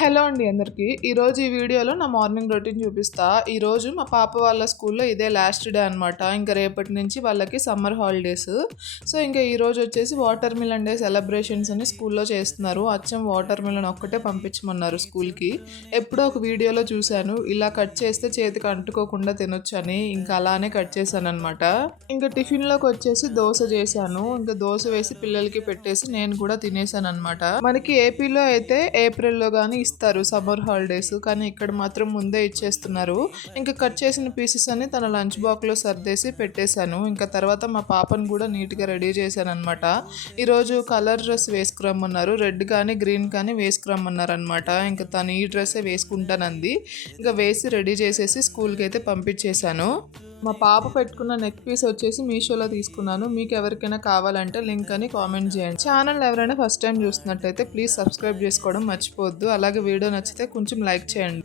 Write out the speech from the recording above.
Hello అండి అందరికీ. ఈరోజు ఈ వీడియోలో నా మార్నింగ్ రొటీన్ చూపిస్తా. ఈరోజు మా పాప వాళ్ళ స్కూల్లో ఇదే లాస్ట్ డే అనమాట. ఇంకా రేపటి నుంచి వాళ్ళకి సమ్మర్ హాలిడేస్. సో ఇంకా ఈరోజు వచ్చేసి వాటర్ మిలన్ డే సెలబ్రేషన్స్ అని స్కూల్లో చేస్తున్నారు. అచ్చం వాటర్ మిలన్ ఒక్కటే పంపించమన్నారు స్కూల్కి. ఎప్పుడో ఒక వీడియోలో చూశాను, ఇలా కట్ చేస్తే చేతికి అంటుకోకుండా తినొచ్చని. ఇంకా అలానే కట్ చేశాను అనమాట. ఇంకా టిఫిన్లోకి వచ్చేసి దోశ చేశాను. ఇంకా దోశ వేసి పిల్లలకి పెట్టేసి నేను కూడా తినేసాను అనమాట. మనకి ఏపీలో అయితే ఏప్రిల్లో కానీ ఇస్తారు సమ్మర్ హాలిడేస్, కానీ ఇక్కడ మాత్రం ముందే ఇచ్చేస్తున్నారు. ఇంకా కట్ చేసిన పీసెస్ అని తన లంచ్ బాక్స్లో సర్దేసి పెట్టేశాను. ఇంకా తర్వాత మా పాపను కూడా నీట్గా రెడీ చేశాను అనమాట. ఈరోజు కలర్ డ్రెస్ వేసుకురమ్మన్నారు, రెడ్ కానీ గ్రీన్ కానీ వేసుకురమ్మన్నారు అనమాట. ఇంకా తను ఈ డ్రెస్సే వేసుకుంటానంది. ఇంకా వేసి రెడీ చేసేసి స్కూల్కి అయితే పంపించేశాను. మా పాప పెట్టుకున్న నెక్ పీస్ వచ్చేసి మీషోలో తీసుకున్నాను. మీకు ఎవరికైనా కావాలంటే లింక్ అని కామెంట్ చేయండి. ఛానల్ ఎవరైనా ఫస్ట్ టైం చూస్తున్నట్టయితే ప్లీజ్ సబ్స్క్రైబ్ చేసుకోవడం మర్చిపోవద్దు. అలాగే వీడియో నచ్చితే కొంచెం లైక్ చేయండి.